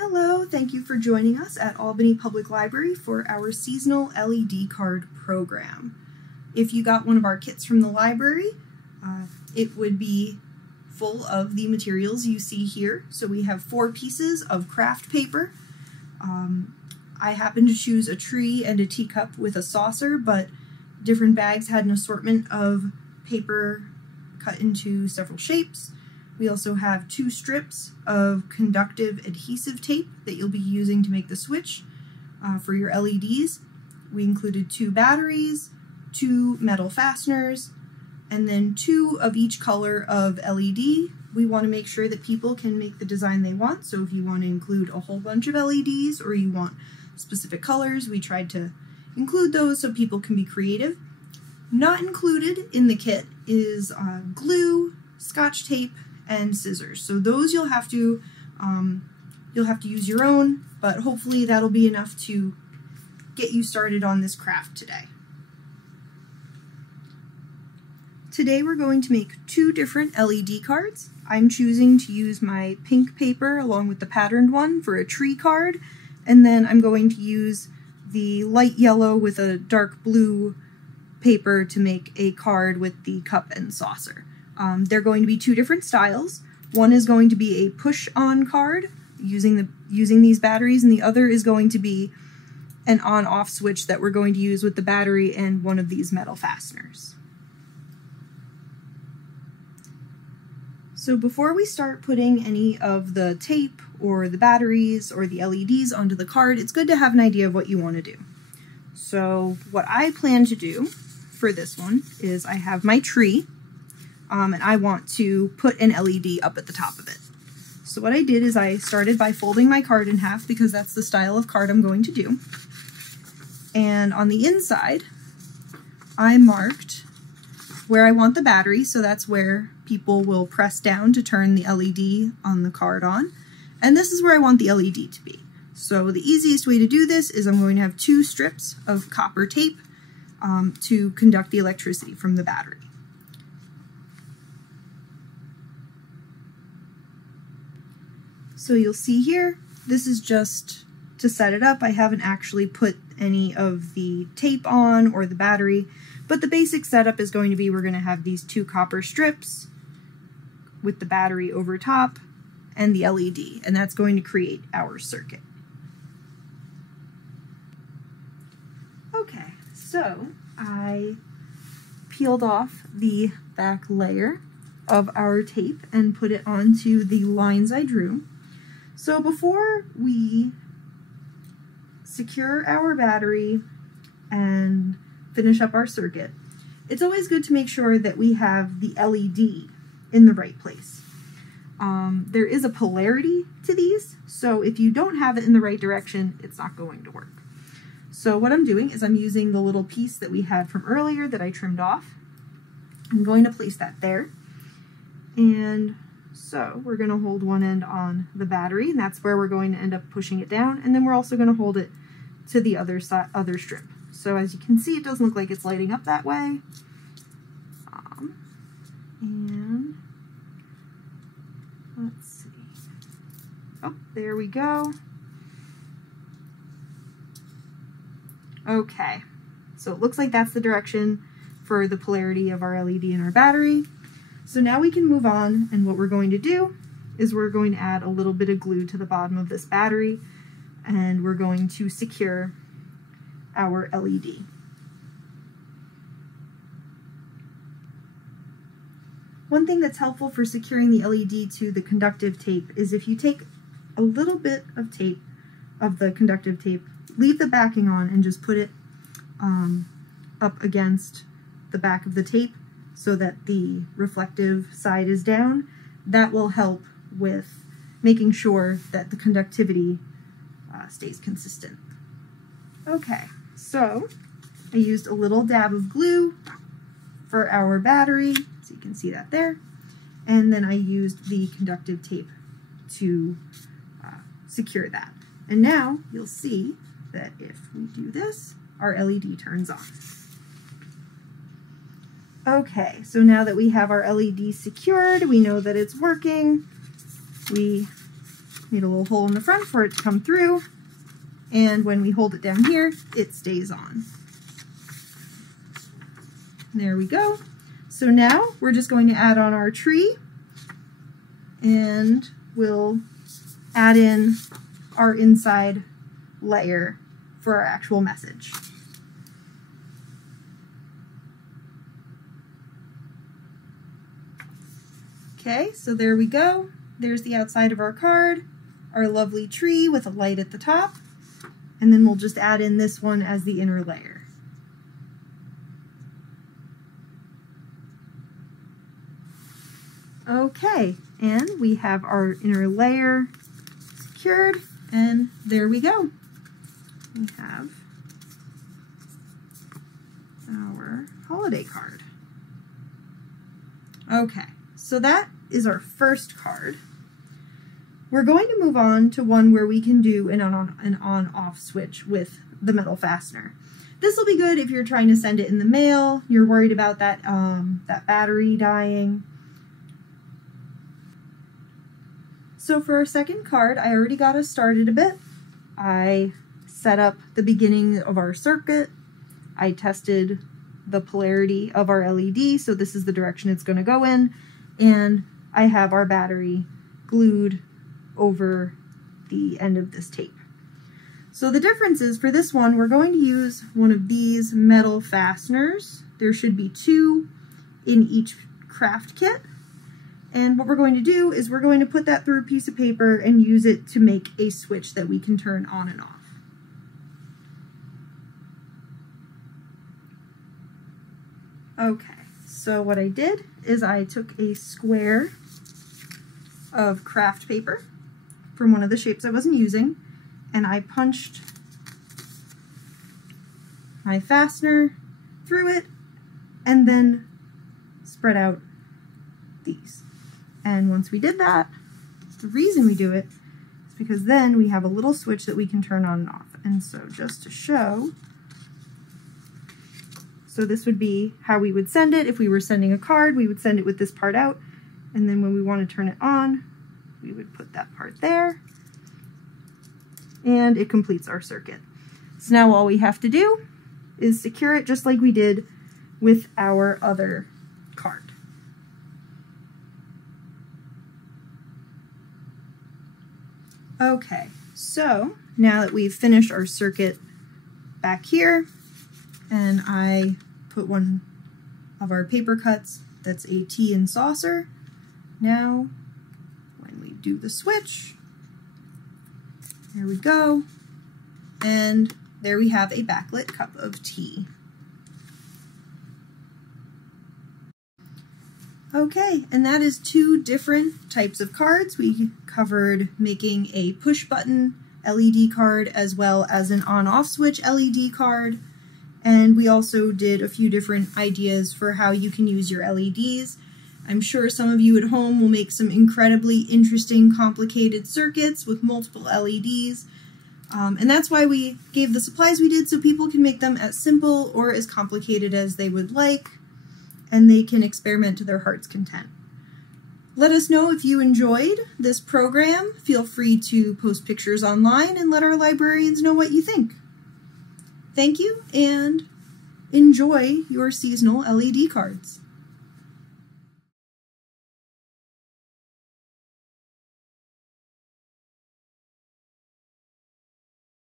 Hello, thank you for joining us at Albany Public Library for our seasonal LED card program. If you got one of our kits from the library, it would be full of the materials you see here. So we have 4 pieces of craft paper. I happened to choose a tree and a teacup with a saucer, but different bags had an assortment of paper cut into several shapes. We also have 2 strips of conductive adhesive tape that you'll be using to make the switch for your LEDs. We included 2 batteries, 2 metal fasteners, and then 2 of each color of LED. We want to make sure that people can make the design they want, so if you want to include a whole bunch of LEDs or you want specific colors, we tried to include those so people can be creative. Not included in the kit is glue, Scotch tape, and scissors. So those you'll have to use your own, but hopefully that'll be enough to get you started on this craft today. Today we're going to make 2 different LED cards. I'm choosing to use my pink paper along with the patterned one for a tree card, and then I'm going to use the light yellow with a dark blue paper to make a card with the cup and saucer. They're going to be 2 different styles. One is going to be a push-on card using these batteries, and the other is going to be an on-off switch that we're going to use with the battery and one of these metal fasteners. So before we start putting any of the tape or the batteries or the LEDs onto the card, it's good to have an idea of what you want to do. So what I plan to do for this one is I have my tree, and I want to put an LED up at the top of it. So what I did is I started by folding my card in half because that's the style of card I'm going to do. And on the inside, I marked where I want the battery, so that's where people will press down to turn the LED on the card on. And this is where I want the LED to be. So the easiest way to do this is I'm going to have 2 strips of copper tape to conduct the electricity from the battery. So you'll see here, this is just to set it up. I haven't actually put any of the tape on or the battery, but the basic setup is going to be we're going to have these 2 copper strips with the battery over top and the LED, and that's going to create our circuit. Okay, so I peeled off the back layer of our tape and put it onto the lines I drew. So before we secure our battery and finish up our circuit, it's always good to make sure that we have the LED in the right place. There is a polarity to these, so if you don't have it in the right direction, it's not going to work. So what I'm doing is I'm using the little piece that we had from earlier that I trimmed off. I'm going to place that there. And so we're going to hold one end on the battery, and that's where we're going to end up pushing it down, and then we're also going to hold it to the other strip. So as you can see, it doesn't look like it's lighting up that way. And let's see. Oh, there we go. Okay, so it looks like that's the direction for the polarity of our LED and our battery. So now we can move on, and what we're going to do is we're going to add a little bit of glue to the bottom of this battery, and we're going to secure our LED. One thing that's helpful for securing the LED to the conductive tape is if you take a little bit of tape, of the conductive tape, leave the backing on and just put it up against the back of the tape so that the reflective side is down. That will help with making sure that the conductivity stays consistent. Okay, so I used a little dab of glue for our battery, so you can see that there, and then I used the conductive tape to secure that. And now you'll see that if we do this, our LED turns on. Okay, so now that we have our LED secured, we know that it's working. We Made a little hole in the front for it to come through, and when we hold it down here, it stays on. There we go. So now we're just going to add on our tree, and we'll add in our inside layer for our actual message. Okay, so there we go. There's the outside of our card, our lovely tree with a light at the top, and then we'll just add in this one as the inner layer. Okay, and we have our inner layer secured, and there we go. We have our holiday card. Okay, so that is our first card. We're going to move on to one where we can do an on-off switch with the metal fastener. This will be good if you're trying to send it in the mail, you're worried about that, that battery dying. So for our second card, I already got us started a bit. I set up the beginning of our circuit. I tested the polarity of our LED, so this is the direction it's going to go in. And I have our battery glued over the end of this tape. So the difference is for this one, we're going to use one of these metal fasteners. There should be 2 in each craft kit. And what we're going to do is we're going to put that through a piece of paper and use it to make a switch that we can turn on and off. Okay, so what I did is I took a square of craft paper from one of the shapes I wasn't using, and I punched my fastener through it and then spread out these. And once we did that, the reason we do it is because then we have a little switch that we can turn on and off. And so just to show, so this would be how we would send it. If we were sending a card, we would send it with this part out. And then when we want to turn it on, we would put that part there. And it completes our circuit. So now all we have to do is secure it just like we did with our other card. Okay, so now that we've finished our circuit back here, and I put one of our paper cuts that's a tea and saucer, now when we do the switch, there we go, and there we have a backlit cup of tea. Okay, and that is 2 different types of cards. We covered making a push button LED card as well as an on-off switch LED card. And we also did a few different ideas for how you can use your LEDs. I'm sure some of you at home will make some incredibly interesting, complicated circuits with multiple LEDs. And that's why we gave the supplies we did, so people can make them as simple or as complicated as they would like, and they can experiment to their heart's content. Let us know if you enjoyed this program. Feel free to post pictures online and let our librarians know what you think. Thank you, and enjoy your seasonal LED cards.